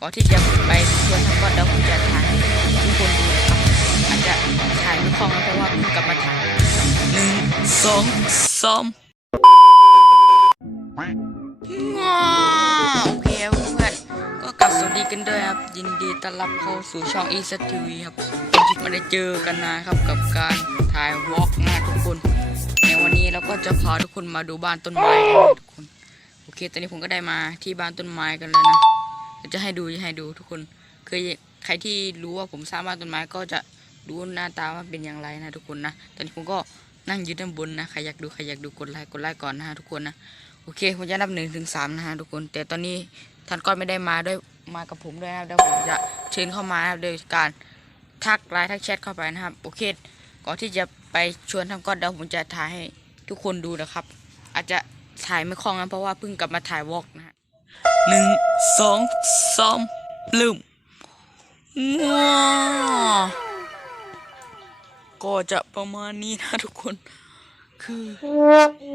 ก่อนที่จะไปชวนทั้งก้อนเดี๋ยวผมจะถ่ายทุกคนดูนะครับอาจจะถ่ายไม่คล่องเพราะว่าเพิ่งกลับมาถ่ายหนึ่งสองสามง้าโอเคเพื่อนก็กลับสวัสดีกันด้วยครับ ยินดีต้อนรับเข้าสู่ช่อง e s t v ครับไมาได้เจอกันนะครับกับการถ่ายวอล์กนะทุกคน ในวันนี้เราก็จะพาทุกคนมาดูบ้านต้นไม้กันทุกคนโอเค ตอนนี้ผมก็ได้มาที่บ้านต้นไม้กันแล้วนะ จะให้ดูจะให้ดูทุกคนเคยใครที่รู้ว่าผมสร้างบ้านต้นไม้ก็จะรู้หน้าตาว่าเป็นอย่างไรนะทุกคนนะ ตอนนี้ผมก็นั่งยืนด้านบนนะใครอยากดูใครอยากดูกดไลค์กดไลค์ก่อนนะฮะทุกคนนะโอเคผมจะนับหนึ่งถึงสามนะฮะทุกคน แต่ตอนนี้ท่านก้อนไม่ได้มาด้วยมากับผมด้วยนะเดี๋ยวผมจะเชิญเข้ามาโดยการทักไลน์ทักแชทเข้าไปนะครับโอเคก่อนที่จะไปชวนทำก้อนเดี๋ยวผมจะถ่ายให้ทุกคนดูนะครับ อาจจะถ่ายไม่คล่องนะเพราะว่าเพิ่งกลับมาถ่ายวอล์กนะ หนึ่งสองสามลืมว้าก็จะประมาณนี้นะทุกคน คือ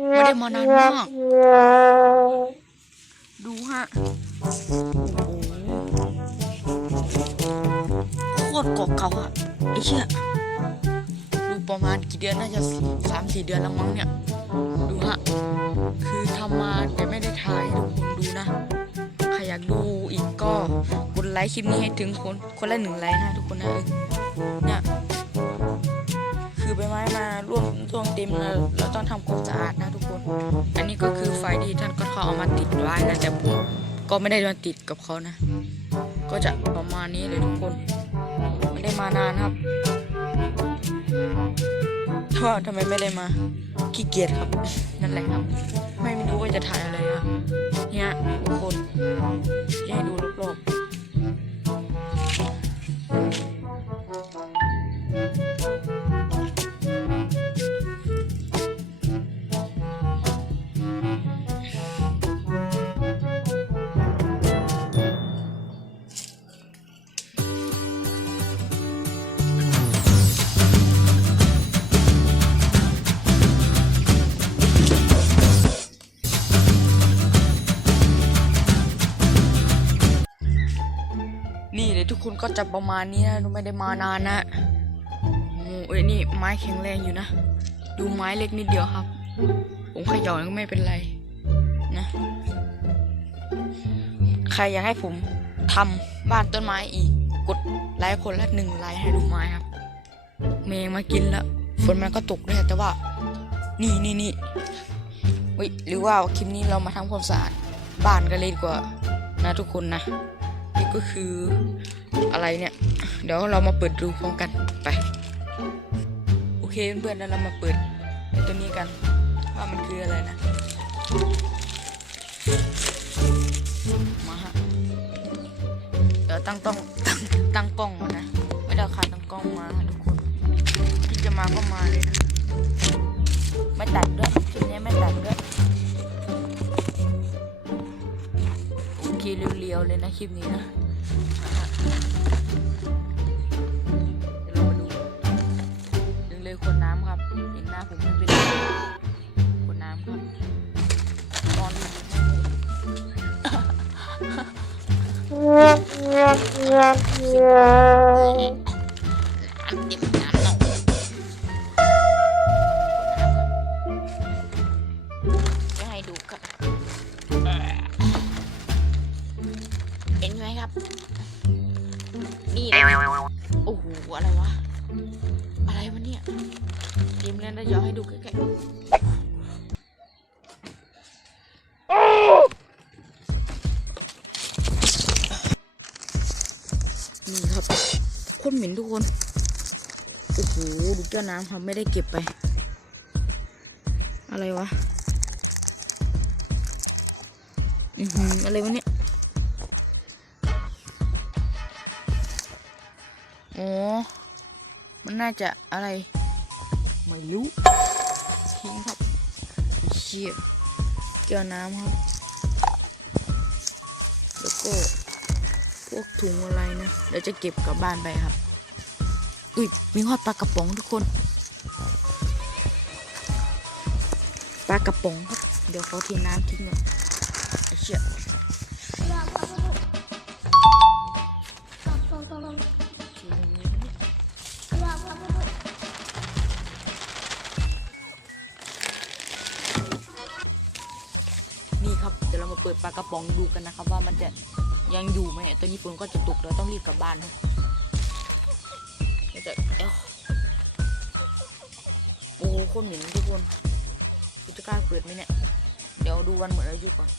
ไม่ได้มานานมาก ดูฮะโคตรเก่าอะไอ้เชี่ยดูประมาณกี่เดือนน่าจะสามสี่เดือนแล้วมั้งเนี่ย ดูฮะ คือทำมาแต่ไม่ได้ถ่ายทุกคน ดูนะ ใครอยากดูอีกก็กดไลค์คลิปนี้ให้ถึงคน คนละหนึ่งไลค์นะทุกคนนะเนี่ยคือใบไม้มาร่วงร่วงเต็มเลยเราต้องทำความสะอาดนะทุกคน อันนี้ก็คือไฟที่ท่านก็เขาเอามาติดไว้นะแต่ผมก็ไม่ได้มาติดกับเขานะ ก็จะประมาณนี้เลยทุกคนไม่ได้มานานครับก็ทำไมไม่ได้มาขี้เกียจครับ นั่นแหละครับ ไม่รู้ว่าจะถ่ายอะไรอะเนี่ยทุกคนให้ดูรอบๆ ก็จะประมาณนี้นะไม่ได้มานานนะโอ้เอ้ยนี่ไม้แข็งแรงอยู่นะ ดูไม้เล็กนิดเดียวครับ ผมขย่าก็ไม่เป็นไรนะ ใครอยากให้ผมทำบ้านต้นไม้อีก กดไลค์คนละหนึ่งไลค์ให้ดูไม้ครับ เมงมากินแล้วฝนมันก็ตกด้วยแต่ว่า นี่นี่นี่เฮ้ยหรือว่าคลิปนี้เรามาทำความสะอาดบ้านกันเลยดีกว่านะทุกคนนะ นี่ก็คือ อะไรเนี่ย เดี๋ยวเรามาเปิดดูพร้อมกันไป โอเคเพื่อนๆแล้วเรามาเปิดตัวนี้กัน ว่ามันคืออะไรนะมาฮะเดี๋ยวตั้งต้องตั้งตั้งกล้องก่อนะไม่ได้เอาขาตั้งกล้องมาทุกคนที่จะมาก็มาเลยนะไม่ตัดด้วยคลิปนี้ไม่ตัดด้วยโอเคเรียวๆเลยนะคลิปนี้นะ น้ำเต็มน้ำเนาะจะให้ดูครับ เห็นไหมครับ นี่เลยโอ้โห อะไรวะ อะไรวะเนี่ยเตรียมเล่นแล้วเดี๋ยวให้ดูใกล้ๆ เหม็นทุกคน โอ้โหดูแก้วน้ำครับไม่ได้เก็บไป อะไรวะ อือหืออะไรวะเนี่ยอ๋อมันน่าจะอะไร ไม่รู้ทิ้งครับเชี่ยแก้วน้ำครับ แล้วก็ พวกถุงอะไรนะเดี๋ยวจะเก็บกลับบ้านไปครับอุ้ยมีหอดปลากระป๋องทุกคนปลากระป๋องครับ เดี๋ยวเขาทีน้ำทิ้งก่อนเชี่ยนี่ครับ เดี๋ยวเรามาเปิดปลากระป๋องดูกันนะครับว่ามันจะ ยังอยู่ไหมตอนนี้ฝนก็จะตกเราต้องรีบกลับบ้านนะจะเอ้าโอ้โคตรเหม็นทุกคนกูจะกล้าเปิดไหมเนี่ย เดี๋ยวดูวันหมดอายุก่อน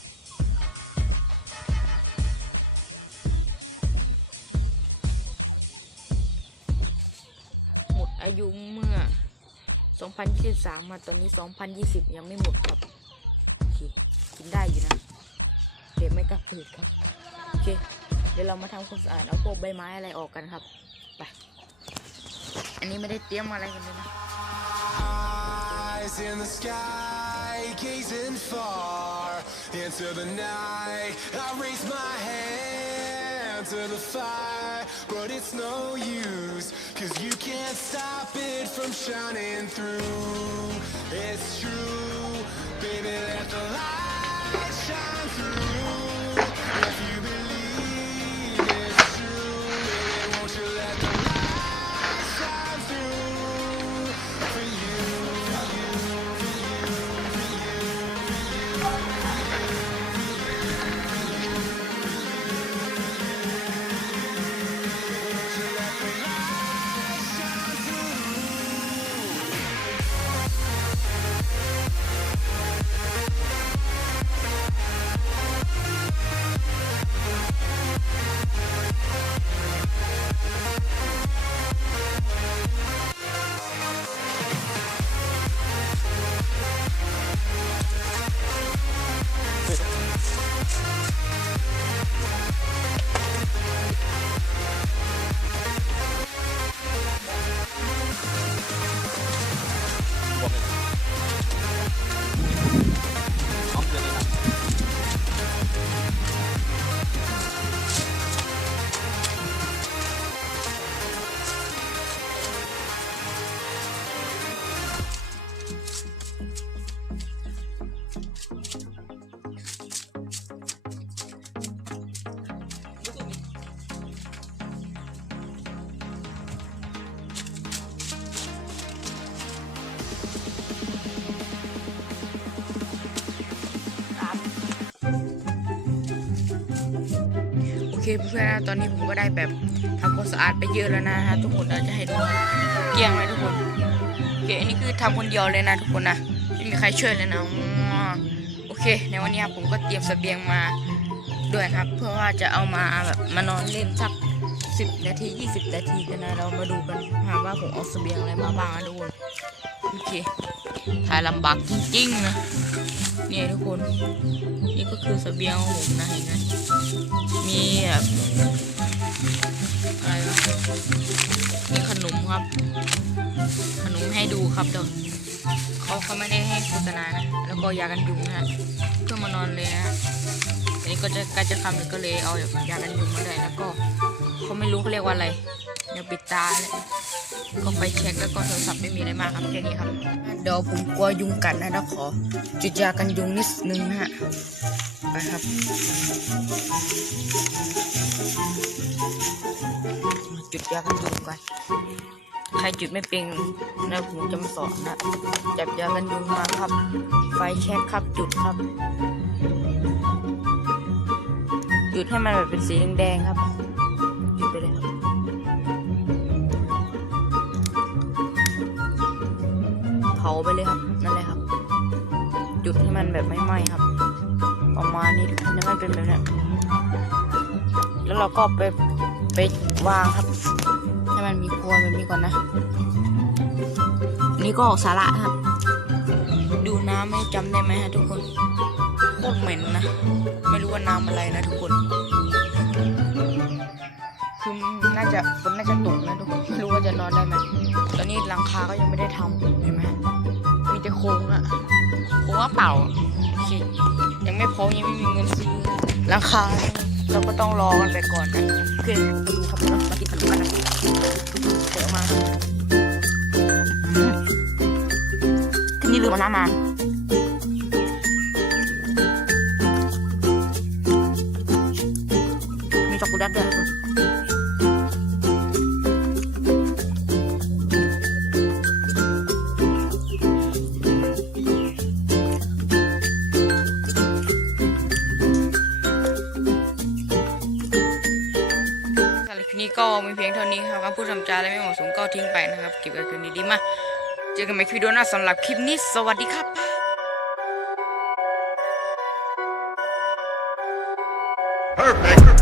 หมดอายุเมื่อ 2023 มาตอนนี้ 2020 ยังไม่หมดครับโอเคกินได้อยู่นะเก็บไม่กล้าเปิดครับ เค เดี๋ยวเรามาทำความสะอาดเอาพวกใบไม้อะไรออกกันครับ ไป อันนี้ไม่ได้เตรียมอะไรกันเลยนะ Eyes in the sky, gazing far into the night. I raise my hand to the fire, but it's no use, cause you can't stop it from shining through. It's true, baby, let the light เคเพื่อนๆตอนนี้ผมก็ได้แบบทำความสะอาดไปเยอะแล้วนะฮะทุกคนเราจะให้ดูเกลี้ยงเลยทุกคนโอเคอันนี้คือทำคนเดียวเลยนะทุกคนนะไม่มีใครช่วยเลยนะโอเค ในวันนี้ผมก็เตรียมเสบียงมาด้วยครับ เพื่อว่าจะเอามาแบบมานอนเล่นสักสิบนาทียี่สิบนาทีกันนะเรามาดูกันหาว่าผมเอาเสบียงอะไรมาบ้างนะทุกคนโอเคถ่ายลำบากจริงๆนะ เนี่ยทุกคน นี่ก็คือเสบียงของผมนะเห็นไหมมีแบบอะไรวะมีขนมครับ ขนมให้ดูครับเดี๋ยวเขาเขาไม่ได้ให้โฆษณานะ แล้วก็ยากันยุงนะฮะเพื่อมานอนเลยนะอันนี้ก็จะใกล้จะคำเลยก็เลยเอาแบบยากันยุงมาด้วยแล้วก็ เขาไม่รู้เขาเรียกว่าอะไรเดี๋ยวปิดตาเลยก็ไปเช็คแล้วก็โทรศัพท์ไม่มีอะไรมากครับแค่นี้ครับ เดี๋ยวผมกลัวยุงกัดนะแล้วขอ จุดยากันยุงนิดนึงนะฮะไปครับจุดยากันยุงกันใครจุดไม่เป็นแล้วผมจะมาสอนนะจับยากันยุงมาครับ ไฟแช็คครับจุดครับ จุดให้มันแบบเป็นสีแดงๆครับ จุดไปเลยครับเผาไปเลยครับนั่นแหละครับ จุดให้มันแบบไม่ไหม้ครับ ประมาณนี้นจะไม่เป็นแบบนี้แล้วเราก็ไปไปวางครับ ให้มันมีครัวแบบนี้ก่อนนะ นี่ก็ออกสาระครับ ดูน้ำไม่จำได้ไหมฮะทุกคนโคตรเหม็นนะ ไม่รู้ว่าน้ำอะไรนะทุกคน คือน่าจะฝนน่าจะตกนะทุกคนไม่รู้ว่าจะนอนได้ไหมตอนนี้หลังคาก็ยังไม่ได้ทำเห็นไหมมีแต่โครงอะโครงว่าเปล่าโอเคยังไม่พอยังไม่มีเงินซื้อราคาเราก็ต้องรอกันไปก่อนนะโอเคมาดูครับเรามากินขนมกันนะเดี๋ยวมาอืมทีนี้ลืมเอาน้ำมามีช็อกโกแลตด้วย มีเพียงเท่านี้ครับคำพูดคำจาและไม่เหมาะสมก็ทิ้งไปนะครับเก็บไว้คืนดีๆมาเจอกันใหม่คลิปวิดีโอหน้าสำหรับคลิปนี้ สวัสดีครับ Perfect.